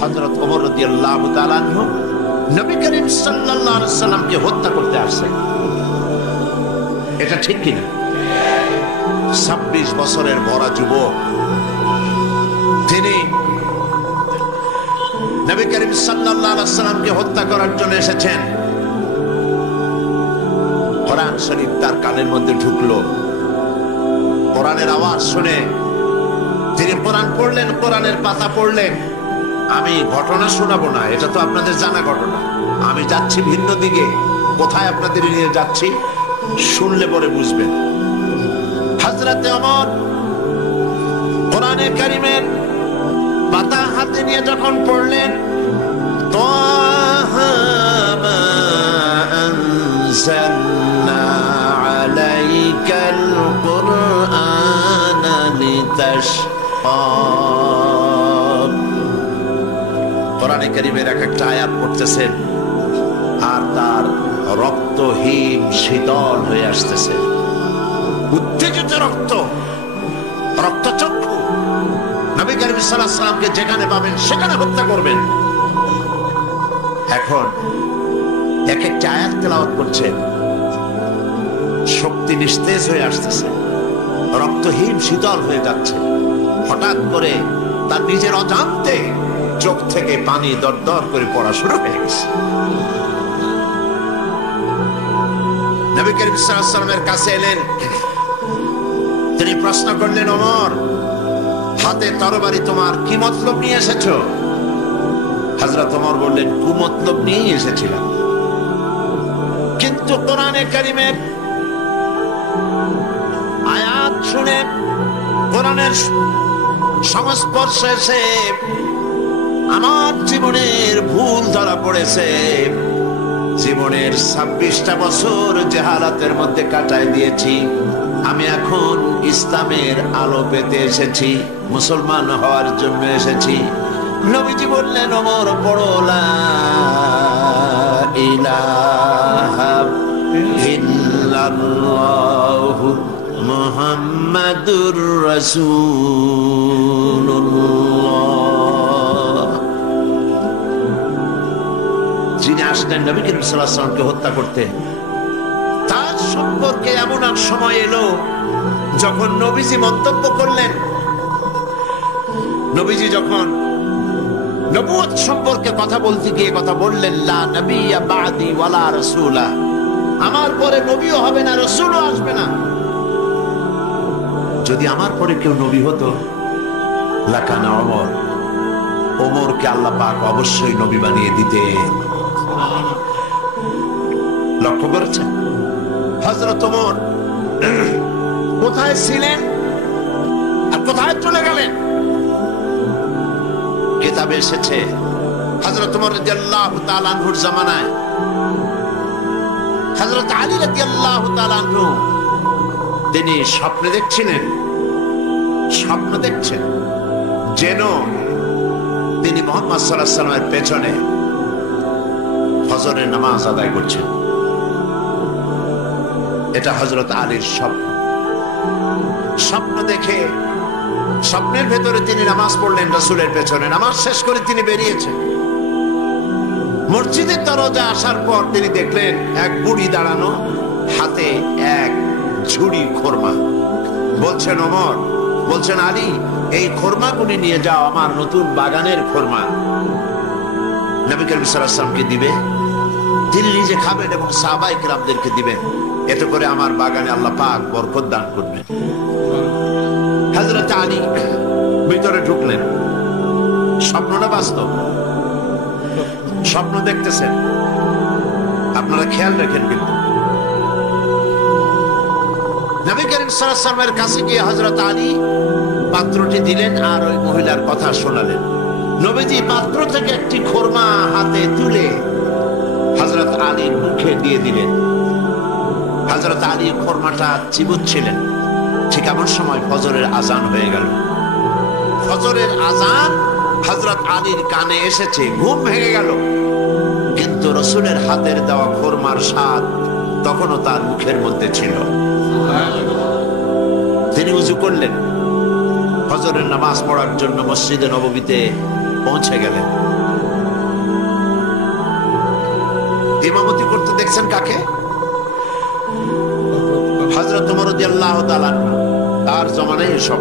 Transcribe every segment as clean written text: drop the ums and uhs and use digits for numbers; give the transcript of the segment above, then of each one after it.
হযরত ওমর রাদিয়াল্লাহু তাআলা আনহু নবী করিম সাল্লাল্লাহু আলাইহি সাল্লামকে হত্যা করতে আসছেন। এটা ঠিক কিনা? 26 বছরের ভরা যুবক, তিনি নবী করিম সাল্লাল্লাহু আলাইহি সাল্লামকে হত্যা করার জন্য এসেছেন। কোরআন শরীফ তার কানের মধ্যে ঢুকলো। কোরআনের আওয়াজ শুনে তিনি কোরআন পড়লেন, কোরআনের পাতা পড়লেন। আমি ঘটনা শোনাবো না, এটা তো আপনাদের জানা ঘটনা। আমি যাচ্ছি ভিন্ন দিকে। কোথায় আপনাদের নিয়ে যাচ্ছি শুনলে পরে বুঝবেন। হযরতে ওমর কোরআনে কারীমের পাতা হাতে নিয়ে যখন পড়লেন, তাহা মা আনজালনা আলাইকাল কুরআনা লিতাশকা। কোরআনে কারীমের এক একটা আয়াত পড়তেছেন আর তার রক্ত হিম শীতল হয়ে আসতেছে। উত্তেজিত রক্ত, রক্তচক্ষু। নবী করিম সাল্লাল্লাহু আলাইহি ওয়াসাল্লামকে যেখানে পাবেন সেখানে হত্যা করবেন। এখন এক একটা আয়াত তেলাওয়াত করছেন, শক্তি নিস্তেজ হয়ে আসতেছে, রক্তহীন শীতল হয়ে যাচ্ছে। হঠাৎ করে তার নিজের অজান্তে চোখ থেকে পানি দরদর করে পড়া শুরু হয়ে গেছে। নবী করিম সাল্লাল্লাহু আলাইহি ওয়াসাল্লামের কাছে এলেন। তিনি প্রশ্ন করলেন, ওমর, হাতে তরবারি তোমার কি মতলব নিয়ে এসেছো? হযরত ওমর বললেন, কুমতলব নিয়ে এসেছিলাম, কিন্তু কোরআনে কারীমের আয়াত শুনে, কোরআনের সংস্পর্শে এসে আমার জীবনের ভুল ধরা পড়েছে। জীবনের 26টা বছর জাহালাতের মধ্যে কাটায় দিয়েছি। আমি এখন ইসলামের আলো পেতে এসেছি, মুসলমান হওয়ার জন্য এসেছি। নবীজি বললেন, ওমর, পড়ো লা ইলাহা ইল্লাল্লাহু মুহাম্মাদুর রাসূলুল্লাহ। যিনি আসলেন নবী করিম সাল্লাল্লাহু আলাইহি ওয়াসাল্লামকে হত্যা করতে, তার সম্পর্কে এমন এক সময় এলো যখন নবীজি মন্তব্য করলেন। নবীজি যখন নবুয়ত সম্পর্কে কথা বলতে গিয়ে কথা বললেন, লা নবিয়্যা বা'দি ওয়ালা রাসূলা, আমার পরে নবীও হবে না, রাসূলও আসবে না। যদি আমার পরে কেউ নবী হতো, লাকানা ওমর, ওমরকে আল্লাহ পাক অবশ্যই নবী বানিয়ে দিতেন। লক্ষ্য করেছেন হযরত ওমর কোথায় ছিলেন আর কোথায় চলে গেলেন? কিতাবে এসেছে হযরত ওমর রাদিয়াল্লাহু তাআলা আনহুর জামানায় হযরত আলী রাদিয়াল্লাহু তাআলা আনহু তিনি স্বপ্ন দেখছেন যেন তিনি মুহাম্মদ সাল্লাল্লাহু আলাইহি ওয়াসাল্লামের পেছনে ফজরের নামাজ আদায় করছেন। এটা হযরত আলীর স্বপ্ন দেখে স্বপ্নের ভেতরে তিনি নামাজ পড়লেন রাসূলের পেছনে। নামাজ শেষ করে তিনি বেরিয়েছেন। মসজিদের দরজা আসার পর তিনি দেখলেন এক বুড়ি দাঁড়ানো, হাতে এক ঝুড়ি খোরমা। বলছেন ওমর, বলছেন আলী, এই খোরমাগুলি নিয়ে যাও, আমার নতুন বাগানের খোরমা। নবী করিম সাল্লাল্লাহু আলাইহি ওয়াসাল্লামকে দিবে, তিনি নিজে খাবেন এবং সাহাবায়ে কেরামদেরকে দিবেন। এতে করে আমার বাগানে আল্লাহ পাক বরকত দান করবেন। হযরত আলী ভিতরে ঢুকলেন। স্বপ্নটা বাস্তব, স্বপ্ন দেখতেছেন, আপনারা খেয়াল রাখেন। কিন্তু নবী করিম সাল্লাল্লাহু আলাইহি ওয়াসাল্লামের কাছে গিয়ে হযরত আলী পাত্রটি দিলেন আর ওই মহিলার কথা শোনালেন। নবীজি পাত্র থেকে একটি খোরমা হাতে তুলে হযরত আলীর মুখে দিয়ে দিলেন। হযরত আলী খোরমাটা চিবুচ্ছিলেন। ঠিক এমন সময় ফজরের আজান হয়ে গেল। ফজরের আজান হযরত আলীর কানে এসেছে, ঘুম ভেঙে গেল। কিন্তু রাসূলের হাতের দেওয়া খোরমার স্বাদ তখনও তার মুখের মধ্যে ছিল। তিনি ওযু করলেন, ফজরের নামাজ পড়ার জন্য মসজিদে নববীতে পৌঁছে গেলেন। ইমামতি করতে দেখছেন কাকে? হযরত ওমর রাদিয়াল্লাহু তাআলা আনহু, তার জমানায় এসব।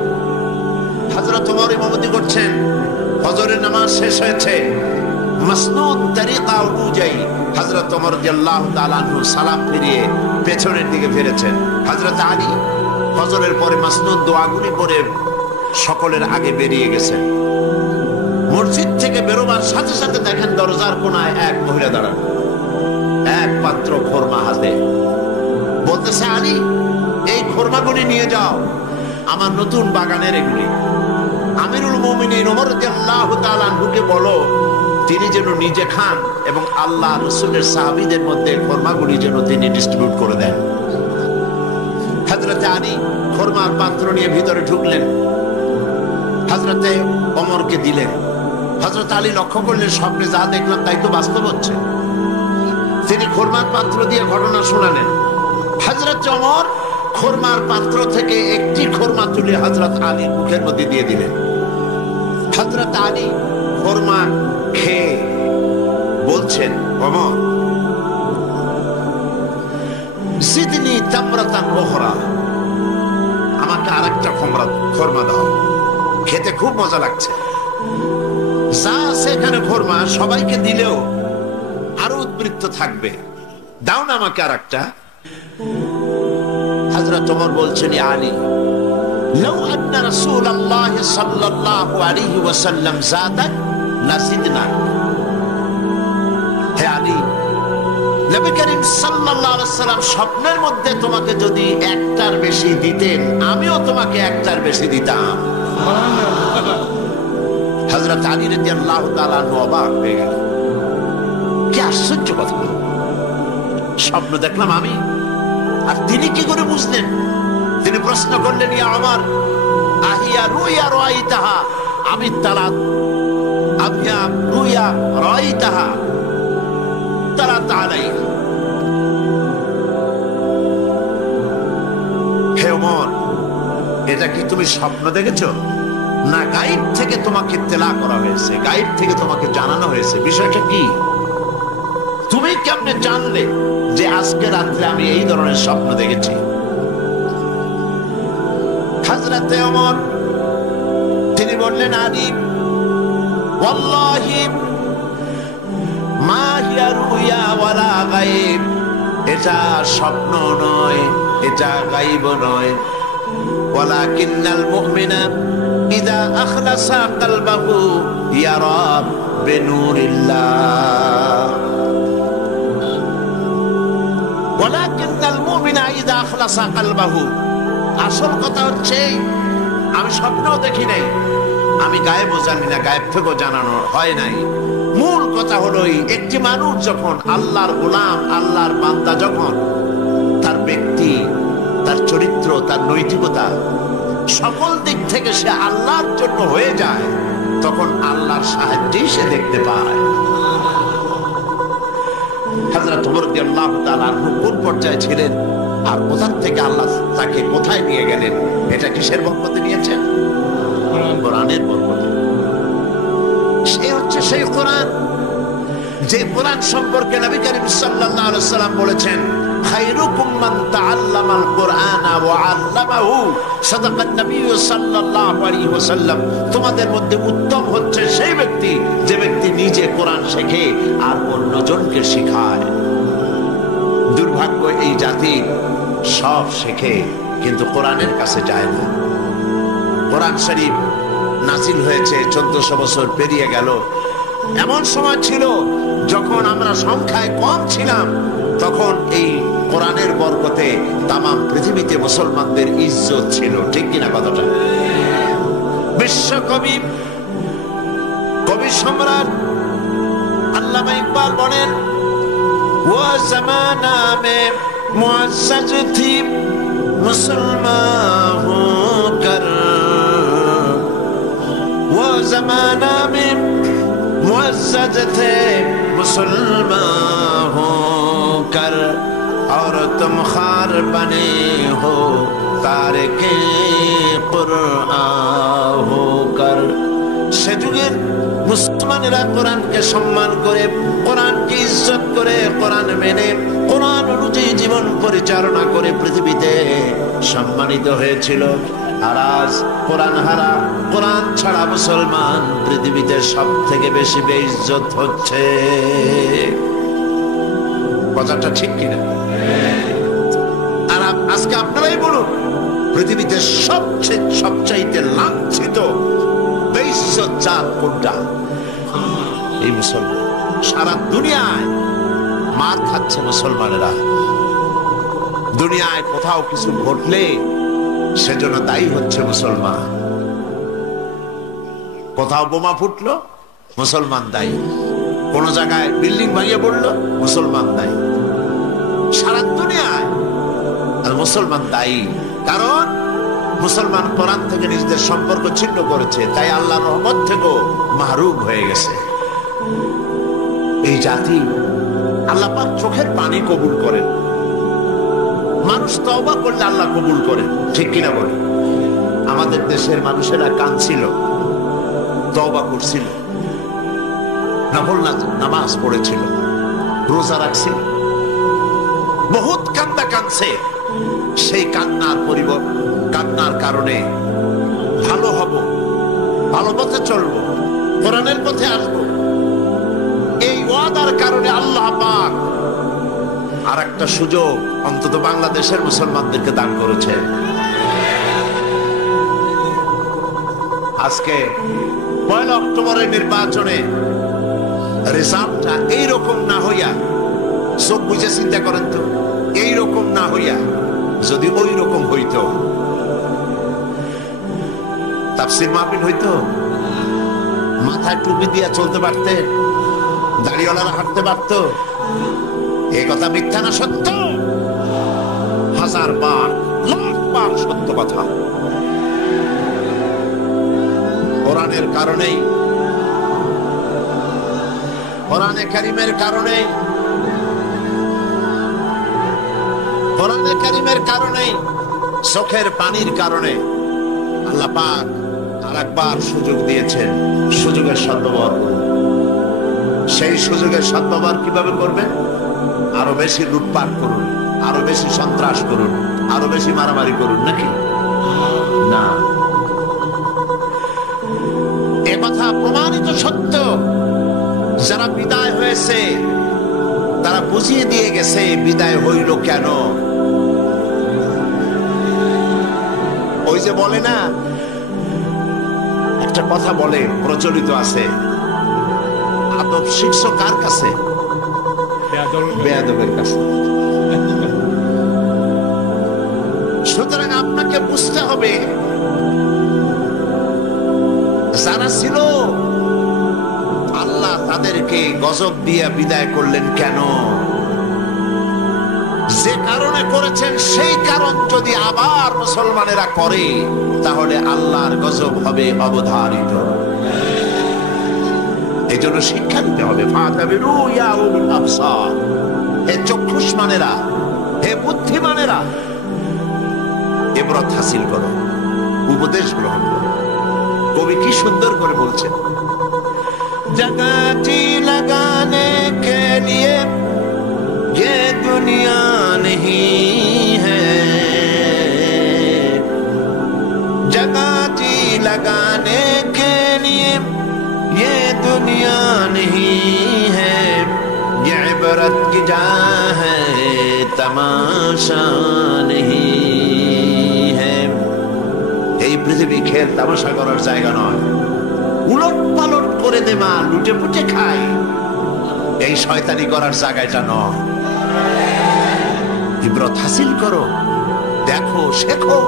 হযরত ওমর ইমামতি করছেন, ফজরের নামাজ শেষ হয়েছে, মাসনুন তরিকা অনুযায়ী হযরত ওমর রাদিয়াল্লাহু তাআলা আনহু সালাম ফিরিয়ে পেছনের দিকে ফিরেছেন। হযরত আলী ফজরের পরে মাসনুন দোয়াগুলি পড়ে সকলের আগে বেরিয়ে গেছেন। মসজিদ থেকে বেরোবার সাথে সাথে দেখেন দরজার কোনায় এক মহিলা দাঁড়ানো, এক পাত্র খোরমা হাতে। বলতেছে, আলী, এই খোরমাগুলি নিয়ে যাও, আমার নতুন বাগানের এগুলি। আমিরুল মুমিনিন ওমর রাদিয়াল্লাহু তাআলা আনহুকে বলো তিনি যেন নিজে খান এবং আল্লাহ রাসূলের সাহাবীদের মধ্যে খোরমাগুলি যেন তিনি ডিস্ট্রিবিউট করে দেন। হযরত আলী খোরমার পাত্র নিয়ে ভিতরে ঢুকলেন, হযরতে ওমরকে দিলেন। হযরত আলী লক্ষ্য করলেন স্বপ্নে যা দেখলাম তাই তো বাস্তব হচ্ছে। তিনি খোরমার পাত্র দিয়ে ঘটনা শোনালেন। হযরত ওমর খোরমার পাত্র থেকে একটি খোরমা তুলে হযরত আলীর মুখের মধ্যে দিয়ে দিলেন। হযরত আলী খোরমা খেয়ে বলছেন, ওমর, জিদনি তামরাতান উখরা, আমাকে আরেকটা খোরমা দাও, খেতে খুব মজা লাগছে। যা সেখানে খোরমা সবাইকে দিলেও আরো উদ্বৃত্ত থাকবে, দাও না আমাকে আরেকটা। হযরত ওমর বলছেন, ইয়া আলী, লাউ আন্না রাসূলুল্লাহ সাল্লাল্লাহু আলাইহি ওয়াসাল্লাম যাদাক লাযিদনা। হে আলী, নবী করিম সাল্লাল্লাহু আলাইহি ওয়াসাল্লাম স্বপ্নের মধ্যে তোমাকে যদি একটার বেশি দিতেন, আমিও তোমাকে একটার বেশি দিতাম। হযরত আলী রাদিয়াল্লাহু তাআলা অবাক হয়ে গেল। কি আশ্চর্য কথা, স্বপ্ন দেখলাম আমি, আর তিনি কি করে বুঝলেন? তিনি প্রশ্ন করলেন, ইয়া ওমর, আহিয়া রুয়া রাইতাহা আমি তালাত আবিয়া রুয়া রাইতাহা তালাত আলাইহি। হে ওমর, এটা কি তুমি স্বপ্ন দেখেছো, না গায়েব থেকে তোমাকে তেলা করা হয়েছে, গায়েব থেকে তোমাকে জানানো হয়েছে? বিষয়টা কি? তুমি কেমনে জানলে যে আজকে রাত্রে আমি এই ধরনের স্বপ্ন দেখেছি? হযরতে ওমর তিনি বললেন, আলী, ওয়াল্লাহি মা হিয়া রুয়া ওয়ালা গায়েব, এটা স্বপ্ন নয়, এটা গায়েব নয়। ওয়ালাকিন্নাল মুমিনা ইযা আখলাসা কলবাহু ইয়ারা বিনুরিল্লাহ। ওয়ালাকিন্নাল মুমিনা ইযা আখলাসা কলবাহু, আসল কথা হচ্ছে আমি স্বপ্নও দেখি নাই, আমি গায়েবও জানি না, গায়েব থেকেও জানানো হয় নাই। মূল কথা হলো একটি মানুষ যখন আল্লাহর গোলাম, আল্লাহর বান্দা, যখন তার ব্যক্তি, তার চরিত্র, তার নৈতিকতা সকল দিক থেকে সে আল্লাহর জন্য হয়ে যায়, তখন আল্লাহর সাহায্যেই সে দেখতে পায়। হযরত ওমর রাদিয়াল্লাহু তাআলা আনহু কোন পর্যায়ে ছিলেন আর কোথা থেকে আল্লাহ তাকে কোথায় নিয়ে গেলেন, এটা কিসের বরকতে নিয়েছেন? কোরআনের বরকতে। সে হচ্ছে সেই কোরআন, যে কোরআন সম্পর্কে নবী করিম সাল্লাল্লাহু আলাইহি ওয়াসাল্লাম বলেছেন, খায়রুকুম মান তাআল্লামাল কুরআনা ওয়া আল্লামাহু। সাদাকান নবী সাল্লাল্লাহু আলাইহি ওয়াসাল্লাম, তোমাদের মধ্যে উত্তম হচ্ছে সেই ব্যক্তি যে ব্যক্তি নিজে কোরআন শেখে আর অন্যজনকে শেখায়। দুর্ভাগ্য এই জাতি সব শেখে কিন্তু কোরআনের কাছে যায় না। কোরআন শরীফ নাজিল হয়েছে 1400 বছর পেরিয়ে গেল। এমন সময় ছিল যখন আমরা সংখ্যায় কম ছিলাম, তখন এই কোরআনের বরকতে তামাম পৃথিবীতে মুসলমানদের ইজ্জত ছিল। ঠিক কিনা কথাটা? বিশ্বকবি, কবি সম্রাট আল্লামা ইকবাল বলেন, वो ज़माना में मुअज़्ज़ज़ थी मुसलमान होकर, वो ज़माना में मुअज़्ज़ज़ थे मुसलमान होकर, और तुम खार बने हो तारिके कुरआन होकर। সে যুগের মুসলমানেরা কোরআনকে সম্মান করে, কোরআনকে ইজ্জত করে, কোরআন মেনে, কোরআন অনুযায়ী জীবন পরিচালনা করে পৃথিবীতে সম্মানিত হয়েছিল। আর আজ কোরআন হারা, কোরআন ছাড়া মুসলমান পৃথিবীতে সব থেকে বেশি বেইজ্জত হচ্ছে। কথাটা ঠিক কিনা? আর আজকে আপনারাই বলুন, পৃথিবীতে সবচাইতে লাঞ্ছিত বেইজ্জত জাত কোনটা? এই মুসলমান। সারা দুনিয়ায় মার খাচ্ছে মুসলমানেরা। দুনিয়ায় কোথাও কিছু ঘটলে সেজন্য দায়ী হচ্ছে মুসলমান। কোথাও বোমা ফুটলো, মুসলমান দায়ী। কোন জায়গায় বিল্ডিং ভেঙে পড়লো, মুসলমান দায়ী। সারা দুনিয়ায় আর মুসলমান দায়ী। কারণ মুসলমান কোরআন থেকে নিজেদের সম্পর্ক ছিন্ন করেছে, তাই আল্লাহর রহমত থেকেও মাহরুম হয়ে গেছে। এই জাতি আল্লাহ পাক চোখের পানি কবুল করেন। মানুষ তওবা করলে আল্লাহ কবুল করেন, ঠিক কিনা বলে? আমাদের দেশের মানুষেরা কাঁদছিল, তওবা করছিল, নফল নামাজ পড়েছিল, রোজা রাখছিল, বহুত কান্না কাঁদছে। সেই কান্নার কারণে ভালো হব, ভালো পথে চলবো, কোরআনের পথে আসবো, এই ওয়াদার কারণে আল্লাহ পাক আর একটা সুযোগ অন্তত বাংলাদেশের মুসলমানদেরকে দান করেছে। আজকে 1 অক্টোবরের নির্বাচনে রেজাল্টটা এইরকম না হইয়া, সব বুঝে চিন্তা করেন তো, এইরকম না হইয়া যদি ওই রকম হইতো, তাফসীর মাহফিল হইতো, মাথায় টুপি দিয়া চলতে পারতেন, দাড়িওয়ালারা হাঁটতে পারত। এই কথা মিথ্যা না সত্য? 1000 বার, লাখ বার সত্য কথা। কোরআনের কারণেই, কোরআনে কারীমের কারণেই, কোরআনে কারীমের কারণেই, চোখের পানির কারণে আল্লাহ পাক আরেকবার সুযোগ দিয়েছেন। সুযোগের সদ্ব্যবহার করুন। সেই সুযোগের সদ্ব্যবহার কিভাবে করবেন? আরো বেশি লুটপাট করুন, আরো বেশি সন্ত্রাস করুন, আরো বেশি মারামারি করুন, নাকি না? এ কথা প্রমাণিত সত্য। যারা বিদায় হয়েছে তারা বুঝিয়ে দিয়ে গেছে বিদায় হইল কেন। ওই যে বলে না, একটা কথা বলে, প্রচলিত আছে, আদব শিখছো কার কাছে? বেয়াদবের কাছে। সুতরাং আপনাকে বুঝতে হবে, যারা ছিল আল্লাহ তাদেরকে গজব দিয়ে বিদায় করলেন কেন? যে কারণে করেছেন সেই কারণ যদি আবার মুসলমানেরা করে, তাহলে আল্লাহর গজব হবে অবধারিত। এই জন্য শিক্ষা দিতে হবে। ফাতাবিরু ইয়া উলুল আবসার, হে চক্ষুষ্মানেরা, হে বুদ্ধিমানেরা, ইবরত হাসিল করো, উপদেশ গ্রহণ করো। কবি কি সুন্দর করে বলছেন, জগতি লাগানে কে লিয়ে ये दुनिया नहीं है, जगह जी लगाने के लिए ये दुनिया नहीं है, ये इबरत की जा है तमाशा नहीं है। এই পৃথিবী খেল তামাশা করার জায়গা নয়। উলট পালট করে দে মা, লুটে পুটে খায়, এই শয়তানি করার জায়গাটা নয়। ইবরত হাসিল করো, দেখো, শেখো।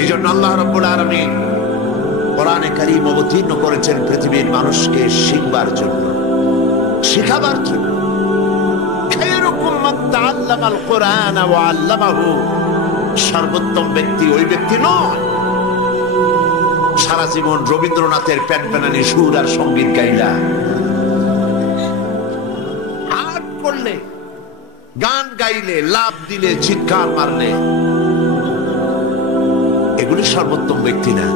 এই জন্য আল্লাহ রাব্বুল আলামিন কোরআনে কারীম অবতীর্ণ করেছেন পৃথিবীর মানুষকে শিখবার জন্য, শিখাবার জন্য। খায়রুকুম মান তাআল্লামাল কুরআন ওয়া আল্লামাহু, সর্বোত্তম ব্যক্তি ওই ব্যক্তি নয় সারা জীবন রবীন্দ্রনাথের প্যানপ্যানানি সুর আর সঙ্গীত গাইলা, আর্ট করলে, গান গাইলে, লাভ দিলে, চিৎকার মারলে, এগুলি সর্বোত্তম ব্যক্তি না।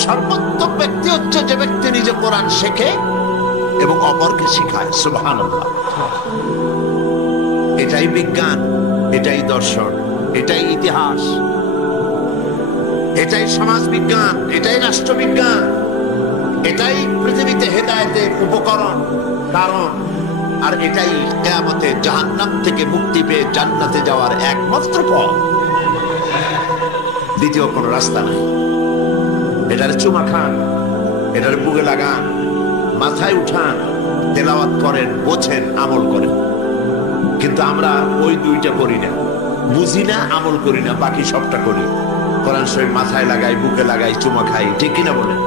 সর্বোত্তম ব্যক্তি হচ্ছে যে ব্যক্তি নিজে কোরআন শেখে এবং অপরকে শিখায়। সুবহানাল্লাহ। এটাই বিজ্ঞান, এটাই দর্শন, এটাই ইতিহাস, এটাই সমাজ বিজ্ঞান, এটাই রাষ্ট্রবিজ্ঞান, এটাই পৃথিবীতে হেদায়েতের উপকরণ, কারণ আর এটাই কিয়ামতে জাহান্নাম থেকে মুক্তি পেয়ে জান্নাতে যাওয়ার একমাত্র পথ। দ্বিতীয় কোন রাস্তা নাই। এটার চুমা খান, এটার বুকে লাগান, মাথায় উঠান, তেলাওয়াত করেন, বোঝেন, আমল করেন। কিন্তু আমরা ওই দুইটা করি না, বুঝি না, আমল করি না, বাকি সবটা করি। কোরআন শরীফ মাথায় লাগাই, বুকে লাগাই, চুমা খাই, ঠিক কিনা বলেন?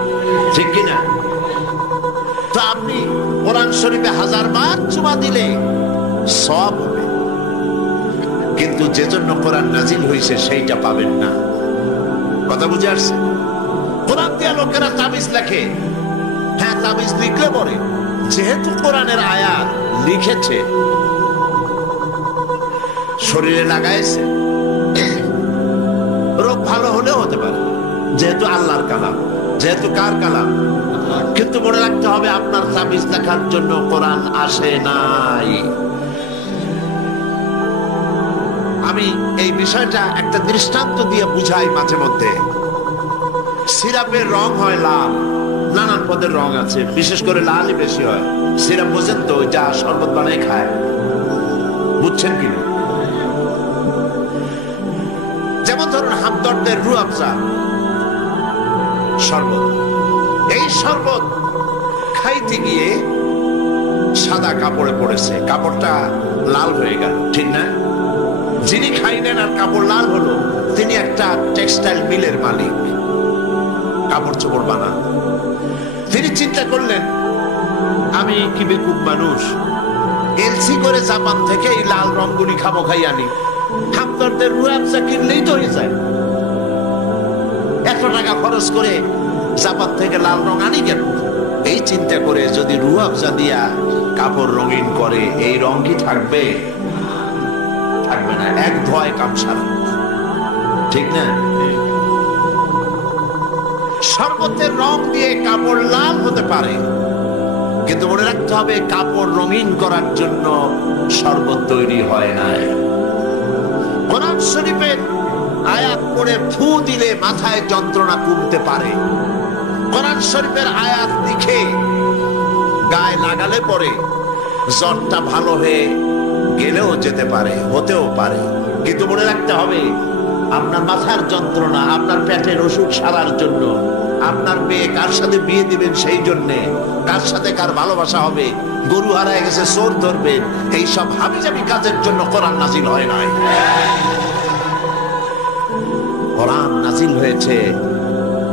ঠিক কিনা? তো আপনি কোরআন শরীফে 1000 বার চুমা দিলে সওয়াব হবে, কিন্তু যে জন্য কোরআন নাজিল হয়েছে সেইটা পাবেন না। কথা বুঝে আসছে? কোরআন দিয়ে লোকেরা তাবিজ লেখে, হ্যাঁ তাবিজ লিখলে পরে যেহেতু কোরআনের আয়াত লিখেছে, শরীরে লাগাইছে, রোগ ভালো হলেও হতে পারে, যেহেতু আল্লাহর কালাম, যেহেতু কার কালাম। কিন্তু মনে রাখতে হবে আপনার তাবিজ লেখার জন্য কোরআন আসে নাই। আমি এই বিষয়টা একটা দৃষ্টান্ত দিয়ে বুঝাই মাঝে মধ্যে। সিরাপের রং হয় লাল, নানান পদের রং আছে, বিশেষ করে লালই বেশি হয়। সিরাপ বোঝেন তো, যা শরবত বানাই খায়, বুঝছেন কিনা? যেমন ধরুন হামদর্দের রু আফজা শরবত, এই শরবত খাইতে গিয়ে সাদা কাপড়ে পড়েছে, কাপড়টা লাল হয়ে গেল, ঠিক না? যিনি খাইলেন আর কাপড় লাল হলো, তিনি একটা টেক্সটাইল মিলের মালিক, কাপড় চোপড় বানান। তিনি চিন্তা করলেন, আমি কি বেকুব মানুষ, এলসি করে জাপান থেকে এই লাল রঙগুলি খামো খাই আনি, হামদর্দের রু আফজা কিনলেই তো হয়ে যায়। এত টাকা খরচ করে জাপান থেকে লাল রং আনি কেন? এই চিন্তা করে যদি রু আফজা দিয়া কাপড় রঙিন করে, এই রং কি থাকবে? থাকবে না, এক ধোয়ায় কাম সারা, ঠিক না? শরবতের রং দিয়ে কাপড় লাল হতে পারে, কিন্তু মনে রাখতে হবে কাপড় রঙিন করার জন্য শরবত তৈরি হয় নাই। কোরআন শরীফের আয়াত পড়ে ফু দিলে মাথায় যন্ত্রণা কমতে পারে, কোরআন শরীফের আয়াত লিখে গায়ে লাগালে পরে জ্বরটা ভালো হয়ে গেলেও যেতে পারে, হতেও পারে। কিন্তু মনে রাখতে হবে আপনার মাথার যন্ত্রণা, আপনার পেটের অসুখ সারার জন্য, আপনার মেয়ে কার সাথে বিয়ে দিবেন সেই জন্যে, কার সাথে কার ভালোবাসা হবে, গরু হারায় গেছে চোর ধরবেন, এইসব হাবিজাবি কাজের জন্য কোরআন নাজিল হয় নাই। কোরআন নাজিল হয়েছে,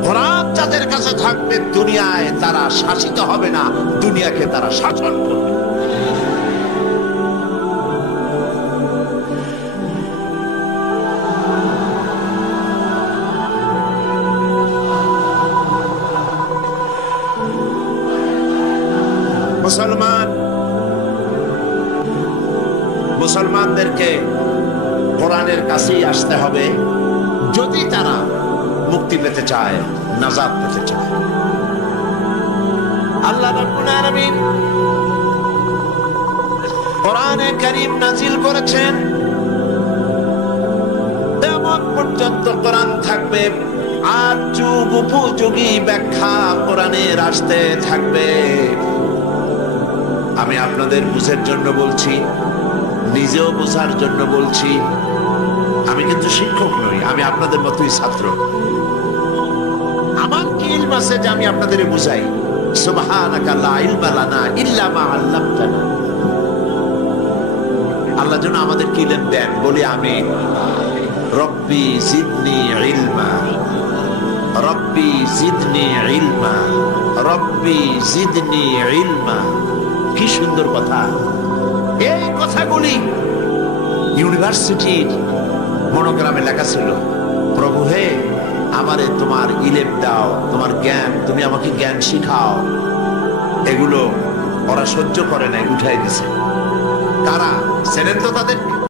কোরআন যাদের কাছে থাকবে দুনিয়ায় তারা শাসিত হবে না, দুনিয়াকে তারা শাসন করবে। মুসলমানদেরকে কোরআনের কাছেই আসতে হবে যদি তারা মুক্তি পেতে চায়, নাজাত পেতে চায়। আল্লাহ রাব্বুল আলামিন কোরআনে কারীম নাজিল করেছেন, কিয়ামত পর্যন্ত কোরআন থাকবে, আর যুগ উপযোগী ব্যাখ্যা কোরআনের আসতে থাকবে। আমি আপনাদের বুঝের জন্য বলছি, নিজেও বোঝার জন্য বলছি। আমি কিন্তু শিক্ষক নই, আমি আপনাদের মতোই ছাত্র। আমার কি ইলম আছে যে আমি আপনাদের বুঝাই? সুবহানাকা লা ইলমা লানা ইল্লা মা আল্লামতানা। আল্লাহ যেন আমাদের কি ইলম দেন, বলি আমি। রব্বি জিদনি ইলমা, রব্বি জিদনি ইলমা, রব্বি জিদনি ইলমা। কি সুন্দর কথা! এই কথাগুলি ইউনিভার্সিটির মনোগ্রামে লেখা ছিল, প্রভু হে আমারে তোমার ইলেম দাও, তোমার জ্ঞান, তুমি আমাকে জ্ঞান শিখাও। এগুলো ওরা সহ্য করে নাই, উঠাই দিছে। তারা চেনেন তো তাদের?